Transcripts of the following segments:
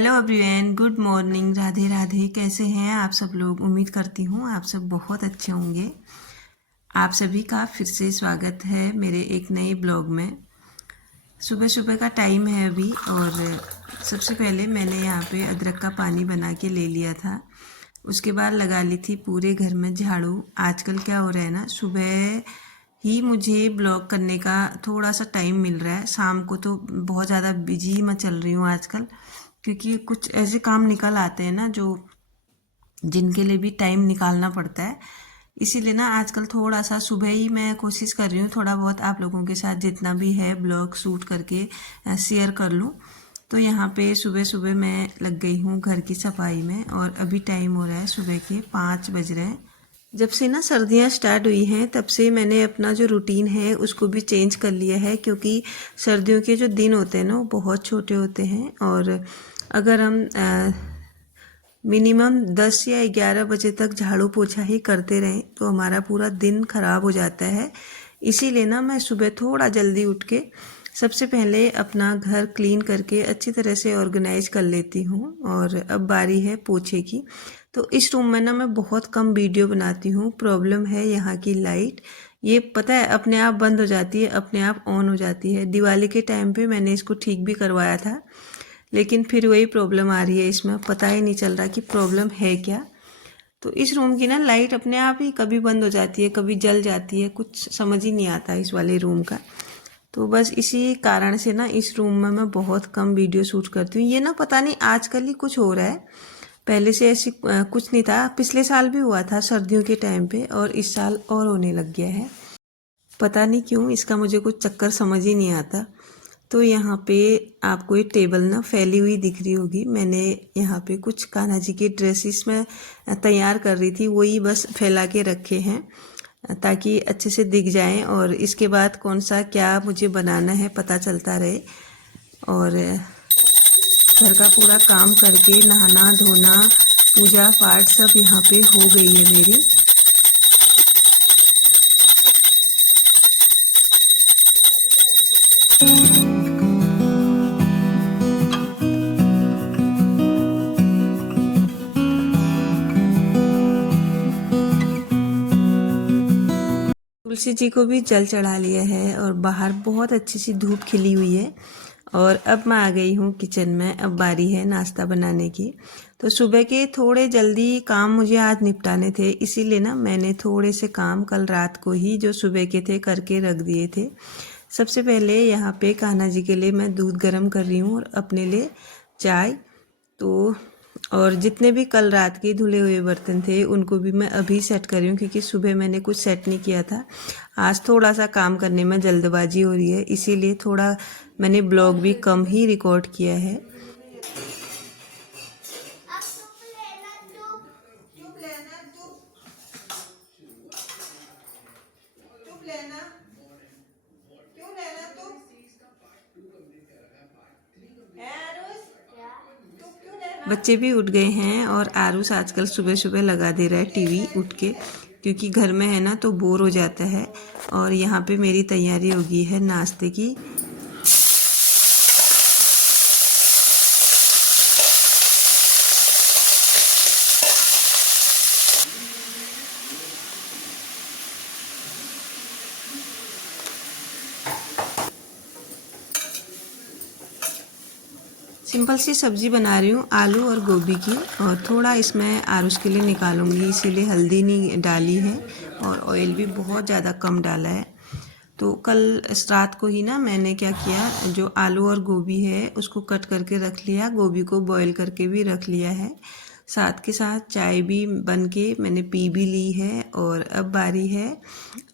Hello everyone, good morning, Radhe Radhe. कैसे हैं आप सब लोग? उम्मीद करती हूँ आप सब बहुत अच्छे होंगे। आप सभी का फिर से स्वागत है मेरे एक नए ब्लॉग में। सुबह सुबह का टाइम है अभी, और सबसे पहले मैंने यहाँ पे अदरक का पानी बना के ले लिया था। उसके बाद लगा ली थी पूरे घर में झाड़ू। आजकल क्या हो रहा है ना, सुबह ही मुझे ब्लॉग करने का थोड़ा सा टाइम मिल रहा है। शाम को तो बहुत ज़्यादा बिजी मैं चल रही हूँ आजकल, क्योंकि कुछ ऐसे काम निकल आते हैं ना जो जिनके लिए भी टाइम निकालना पड़ता है। इसीलिए ना आजकल थोड़ा सा सुबह ही मैं कोशिश कर रही हूँ थोड़ा बहुत आप लोगों के साथ जितना भी है ब्लॉग शूट करके शेयर कर लूँ। तो यहाँ पे सुबह सुबह मैं लग गई हूँ घर की सफाई में, और अभी टाइम हो रहा है सुबह के 5 बज रहे हैं। जब से ना सर्दियाँ स्टार्ट हुई हैं तब से मैंने अपना जो रूटीन है उसको भी चेंज कर लिया है, क्योंकि सर्दियों के जो दिन होते हैं ना वो बहुत छोटे होते हैं, और अगर हम मिनिमम 10 या 11 बजे तक झाड़ू पोछा ही करते रहें तो हमारा पूरा दिन खराब हो जाता है। इसीलिए ना मैं सुबह थोड़ा जल्दी उठ के सबसे पहले अपना घर क्लीन करके अच्छी तरह से ऑर्गेनाइज कर लेती हूँ। और अब बारी है पोछे की। तो इस रूम में ना मैं बहुत कम वीडियो बनाती हूँ। प्रॉब्लम है यहाँ की लाइट, ये पता है अपने आप बंद हो जाती है, अपने आप ऑन हो जाती है। दिवाली के टाइम पे मैंने इसको ठीक भी करवाया था, लेकिन फिर वही प्रॉब्लम आ रही है। इसमें पता ही नहीं चल रहा कि प्रॉब्लम है क्या। तो इस रूम की ना लाइट अपने आप ही कभी बंद हो जाती है, कभी जल जाती है, कुछ समझ ही नहीं आता इस वाले रूम का। तो बस इसी कारण से ना इस रूम में मैं बहुत कम वीडियो शूट करती हूँ। ये ना पता नहीं आजकल ही कुछ हो रहा है, पहले से ऐसी कुछ नहीं था। पिछले साल भी हुआ था सर्दियों के टाइम पे, और इस साल और होने लग गया है। पता नहीं क्यों, इसका मुझे कुछ चक्कर समझ ही नहीं आता। तो यहाँ पे आपको ये टेबल ना फैली हुई दिख रही होगी। मैंने यहाँ पे कुछ कान्हा जी की ड्रेसेस में तैयार कर रही थी, वही बस फैला के रखे हैं ताकि अच्छे से दिख जाएं, और इसके बाद कौन सा क्या मुझे बनाना है पता चलता रहे। और घर का पूरा काम करके नहाना धोना पूजा पाठ सब यहाँ पे हो गई है मेरी। तुलसी जी को भी जल चढ़ा लिया है, और बाहर बहुत अच्छी सी धूप खिली हुई है। और अब मैं आ गई हूँ किचन में। अब बारी है नाश्ता बनाने की। तो सुबह के थोड़े जल्दी काम मुझे आज निपटाने थे, इसीलिए ना मैंने थोड़े से काम कल रात को ही जो सुबह के थे करके रख दिए थे। सबसे पहले यहाँ पे कान्हा जी के लिए मैं दूध गर्म कर रही हूँ, और अपने लिए चाय। तो और जितने भी कल रात के धुले हुए बर्तन थे उनको भी मैं अभी सेट कर रही हूँ, क्योंकि सुबह मैंने कुछ सेट नहीं किया था। आज थोड़ा सा काम करने में जल्दबाजी हो रही है, इसीलिए थोड़ा मैंने ब्लॉग भी कम ही रिकॉर्ड किया है। बच्चे भी उठ गए हैं, और आरुष आजकल सुबह सुबह लगा दे रहा है टीवी उठ के, क्योंकि घर में है ना तो बोर हो जाता है। और यहाँ पे मेरी तैयारी हो गई है नाश्ते की। सिंपल सी सब्ज़ी बना रही हूँ आलू और गोभी की, और थोड़ा इसमें आरुष के लिए निकालूंगी, इसीलिए हल्दी नहीं डाली है, और ऑयल भी बहुत ज़्यादा कम डाला है। तो कल रात को ही ना मैंने क्या किया, जो आलू और गोभी है उसको कट करके रख लिया, गोभी को बॉईल करके भी रख लिया है। साथ के साथ चाय भी बन के मैंने पी भी ली है। और अब बारी है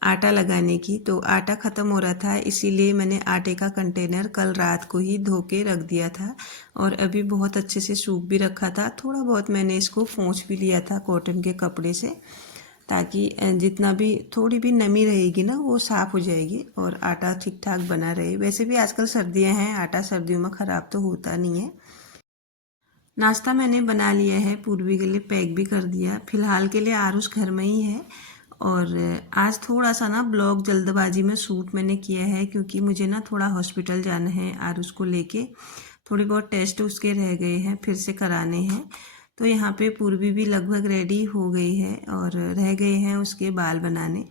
आटा लगाने की। तो आटा ख़त्म हो रहा था, इसीलिए मैंने आटे का कंटेनर कल रात को ही धो के रख दिया था, और अभी बहुत अच्छे से सूख भी रखा था। थोड़ा बहुत मैंने इसको पोंछ भी लिया था कॉटन के कपड़े से, ताकि जितना भी थोड़ी भी नमी रहेगी ना वो साफ़ हो जाएगी और आटा ठीक ठाक बना रहे। वैसे भी आजकल सर्दियां हैं, आटा सर्दियों में ख़राब तो होता नहीं है। नाश्ता मैंने बना लिया है, पूर्वी के लिए पैक भी कर दिया। फ़िलहाल के लिए आरुष घर में ही है, और आज थोड़ा सा ना ब्लॉग जल्दबाजी में शूट मैंने किया है, क्योंकि मुझे ना थोड़ा हॉस्पिटल जाना है आरुष को लेके। थोड़े बहुत टेस्ट उसके रह गए हैं, फिर से कराने हैं। तो यहाँ पे पूर्वी भी लगभग रेडी हो गई है और रह गए हैं उसके बाल बनाने।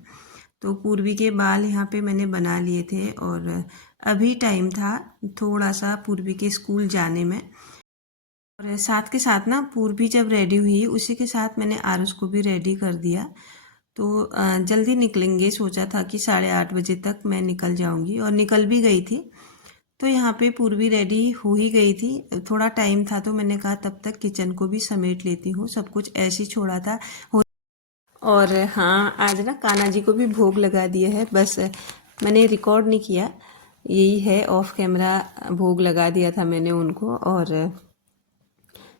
तो पूर्वी के बाल यहाँ पे मैंने बना लिए थे और अभी टाइम था थोड़ा सा पूर्वी के स्कूल जाने में। और साथ के साथ ना पूर्वी जब रेडी हुई उसी के साथ मैंने आरुष को भी रेडी कर दिया। तो जल्दी निकलेंगे सोचा था कि 8:30 बजे तक मैं निकल जाऊंगी और निकल भी गई थी। तो यहाँ पे पूर्वी रेडी हो ही गई थी, थोड़ा टाइम था तो मैंने कहा तब तक किचन को भी समेट लेती हूँ, सब कुछ ऐसे ही छोड़ा था। और हाँ, आज ना कान्हा जी को भी भोग लगा दिया है, बस मैंने रिकॉर्ड नहीं किया, यही है ऑफ कैमरा भोग लगा दिया था मैंने उनको। और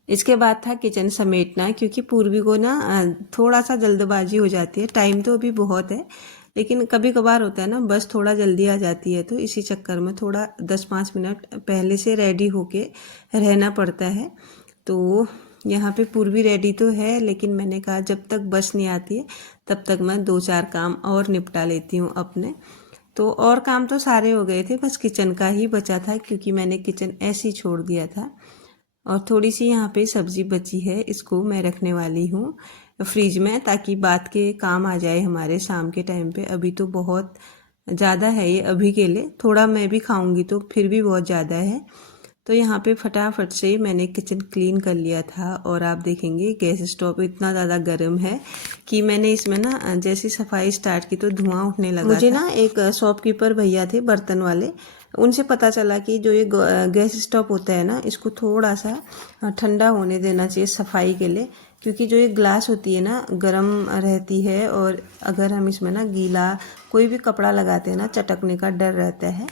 इसके बाद था किचन समेटना, क्योंकि पूर्वी को ना थोड़ा सा जल्दबाजी हो जाती है, टाइम तो अभी बहुत है लेकिन कभी कभार होता है ना बस थोड़ा जल्दी आ जाती है, तो इसी चक्कर में थोड़ा 10-5 मिनट पहले से रेडी होके रहना पड़ता है। तो यहाँ पे पूर्वी रेडी तो है लेकिन मैंने कहा जब तक बस नहीं आती है तब तक मैं 2-4 काम और निपटा लेती हूँ अपने। तो और काम तो सारे हो गए थे, बस किचन का ही बचा था क्योंकि मैंने किचन ऐसे ही छोड़ दिया था। और थोड़ी सी यहाँ पे सब्जी बची है, इसको मैं रखने वाली हूँ फ्रिज में ताकि बाद के काम आ जाए हमारे शाम के टाइम पे। अभी तो बहुत ज़्यादा है ये, अभी के लिए थोड़ा मैं भी खाऊंगी तो फिर भी बहुत ज़्यादा है। तो यहाँ पे फटाफट से मैंने किचन क्लीन कर लिया था और आप देखेंगे गैस स्टोव इतना ज़्यादा गर्म है कि मैंने इसमें ना जैसी सफाई स्टार्ट की तो धुआं उठने लगा। मुझे ना एक शॉपकीपर भैया थे बर्तन वाले, उनसे पता चला कि जो ये गैस स्टोव होता है ना इसको थोड़ा सा ठंडा होने देना चाहिए सफाई के लिए, क्योंकि जो ये ग्लास होती है ना गर्म रहती है और अगर हम इसमें ना गीला कोई भी कपड़ा लगाते हैं ना चटकने का डर रहता है।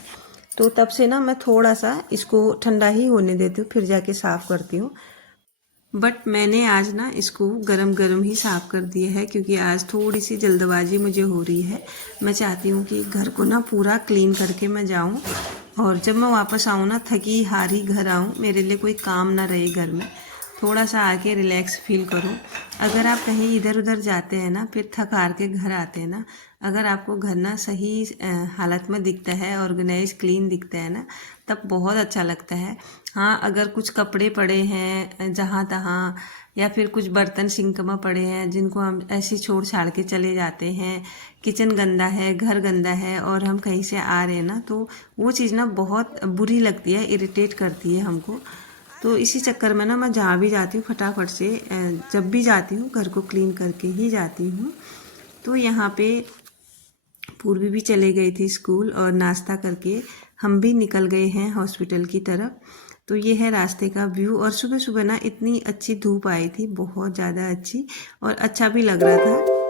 तो तब से ना मैं थोड़ा सा इसको ठंडा ही होने देती हूँ फिर जाके साफ़ करती हूँ। बट मैंने आज ना इसको गरम गरम ही साफ़ कर दिया है क्योंकि आज थोड़ी सी जल्दबाजी मुझे हो रही है। मैं चाहती हूँ कि घर को ना पूरा क्लीन करके मैं जाऊँ और जब मैं वापस आऊँ ना थकी हारी घर आऊँ, मेरे लिए कोई काम ना रहे घर में, थोड़ा सा आके रिलैक्स फील करूँ। अगर आप कहीं इधर उधर जाते हैं ना फिर थक हार के घर आते हैं ना, अगर आपको घर ना सही हालत में दिखता है, ऑर्गेनाइज क्लीन दिखता है ना, तब बहुत अच्छा लगता है। हाँ, अगर कुछ कपड़े पड़े हैं जहाँ तहाँ या फिर कुछ बर्तन सिंक में पड़े हैं जिनको हम ऐसे छोड़ छाड़ के चले जाते हैं, किचन गंदा है, घर गंदा है और हम कहीं से आ रहे हैं ना, तो वो चीज़ ना बहुत बुरी लगती है, इरिटेट करती है हमको। तो इसी चक्कर में ना मैं जहाँ भी जाती हूँ फटाफट से जब भी जाती हूँ घर को क्लीन करके ही जाती हूँ। तो यहाँ पे पूर्वी भी चले गई थी स्कूल और नाश्ता करके हम भी निकल गए हैं हॉस्पिटल की तरफ। तो ये है रास्ते का व्यू और सुबह सुबह ना इतनी अच्छी धूप आई थी, बहुत ज़्यादा अच्छी, और अच्छा भी लग रहा था।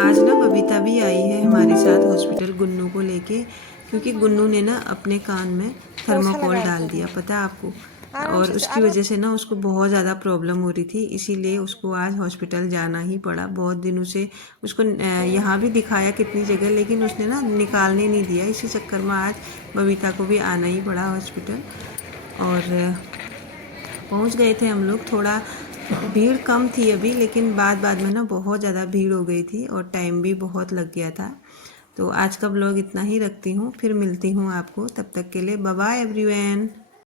आज ना बबीता भी आई है हमारे साथ हॉस्पिटल गुन्नू को लेके, क्योंकि गुन्नू ने ना अपने कान में थर्माकोल डाल दिया, पता है आपको, और उसकी वजह से ना उसको बहुत ज़्यादा प्रॉब्लम हो रही थी, इसीलिए उसको आज हॉस्पिटल जाना ही पड़ा। बहुत दिनों से उसको यहाँ भी दिखाया कितनी जगह लेकिन उसने ना निकालने नहीं दिया, इसी चक्कर में आज बबीता को भी आना ही पड़ा हॉस्पिटल। और पहुँच गए थे हम लोग, थोड़ा भीड़ कम थी अभी लेकिन बाद में ना बहुत ज़्यादा भीड़ हो गई थी और टाइम भी बहुत लग गया था। तो आज का ब्लॉग इतना ही रखती हूँ, फिर मिलती हूँ आपको, तब तक के लिए बाय बाय एवरीवन।